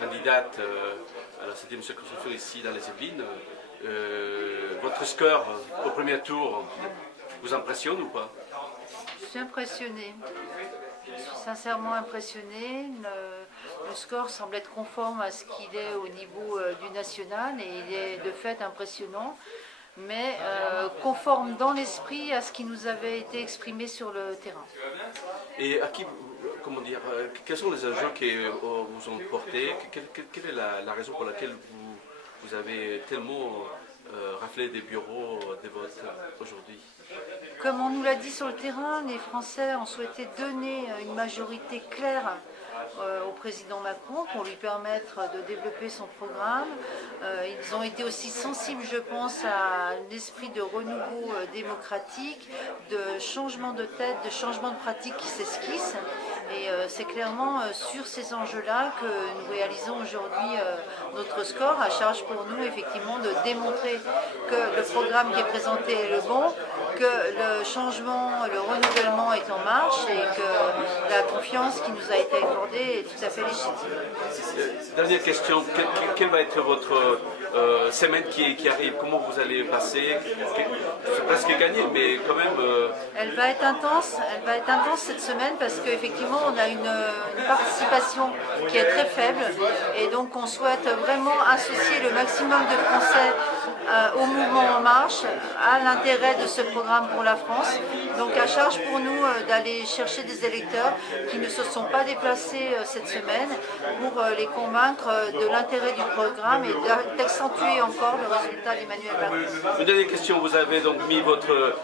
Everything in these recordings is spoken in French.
candidate à la 7e circonscription ici dans les Yvelines. Votre score au premier tour vous impressionne ou pas? Je suis impressionnée. Je suis sincèrement impressionnée. Le score semble être conforme à ce qu'il est au niveau du national et il est de fait impressionnant, mais conforme dans l'esprit à ce qui nous avait été exprimé sur le terrain. Et à qui, comment dire, quels sont les enjeux qui vous ont porté? Quelle est la raison pour laquelle vous avez tellement raflé des bureaux de vote aujourd'hui? Comme on nous l'a dit sur le terrain, les Français ont souhaité donner une majorité claire au président Macron pour lui permettre de développer son programme. Ils ont été aussi sensibles, je pense, à l'esprit de renouveau démocratique, de changement de tête, de changement de pratique qui s'esquisse. Et c'est clairement sur ces enjeux-là que nous réalisons aujourd'hui notre score, à charge pour nous effectivement de démontrer que le programme qui est présenté est le bon, que le changement, le renouvellement est en marche et que la confiance qui nous a été accordée est tout à fait légitime. Dernière question, quelle va être votre semaine qui arrive? Comment vous allez passer? C'est presque gagné, mais quand même... Elle va être intense cette semaine parce qu'effectivement on a une participation qui est très faible et donc on souhaite vraiment associer le maximum de Français au mouvement En Marche, à l'intérêt de ce programme pour la France. Donc à charge pour nous d'aller chercher des électeurs qui ne se sont pas déplacés cette semaine pour les convaincre de l'intérêt du programme et d'accentuer encore le résultat d'Emmanuel Macron. Une dernière question, vous avez donc mis votre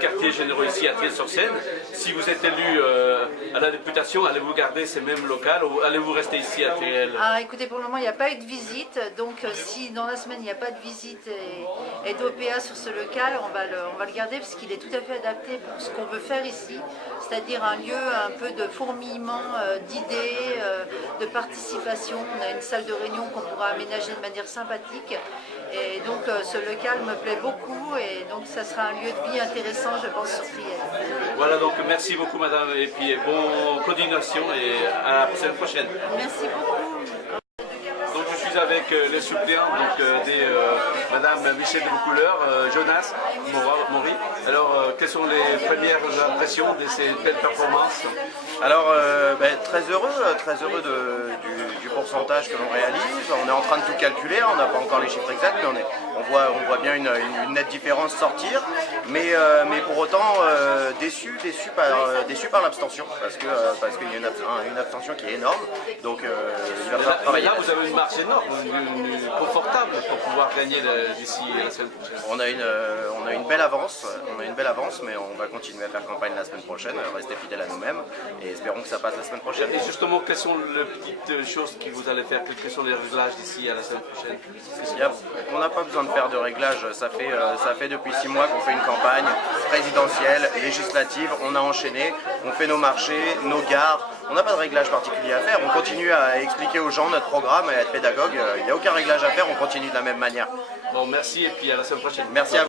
quartier généraux ici à Triel-sur-Seine. Si vous êtes élu à la députation, allez-vous garder ces mêmes locales ou allez-vous rester ici à Triel? Écoutez, pour le moment, il n'y a pas eu de visite. Donc, si dans la semaine, il n'y a pas de visite et d'OPA sur ce local, on va le garder parce qu'il est tout à fait adapté pour ce qu'on veut faire ici. C'est-à-dire un lieu un peu de fourmillement d'idées, de participation. On a une salle de réunion qu'on pourra aménager de manière sympathique. Et donc, ce local me plaît beaucoup et donc ça sera un lieu de vie intéressant, je pense, sur Triel. Voilà, donc merci beaucoup madame et puis bonne continuation et à la semaine prochaine. Merci beaucoup. Donc je suis avec les suppléants des madame Michel de Vaucouleurs, Jonas, Maury. Alors quelles sont les premières impressions de ces belles performances? Alors très heureux du pourcentage que l'on réalise. On est en train de tout calculer, on n'a pas encore les chiffres exacts, mais on voit bien une nette différence sortir. Mais pour autant déçu par l'abstention parce qu'il y a une abstention qui est énorme. Donc il va falloir travailler. Là vous avez une marge énorme, confortable pour pouvoir gagner d'ici la semaine prochaine. On a une belle avance, mais on va continuer à faire campagne la semaine prochaine, rester fidèle à nous-mêmes et espérons que ça passe la semaine prochaine. Et justement, quelles sont les petites choses que vous allez faire? Quels sont les réglages d'ici à la semaine prochaine? On n'a pas besoin de faire de réglages, ça fait depuis 6 mois qu'on fait une campagne présidentielle, législative, on a enchaîné, on fait nos marchés, nos gares, on n'a pas de réglage particulier à faire, on continue à expliquer aux gens notre programme et à être pédagogue, il n'y a aucun réglage à faire, on continue de la même manière. Bon, merci et puis à la semaine prochaine. Merci à vous.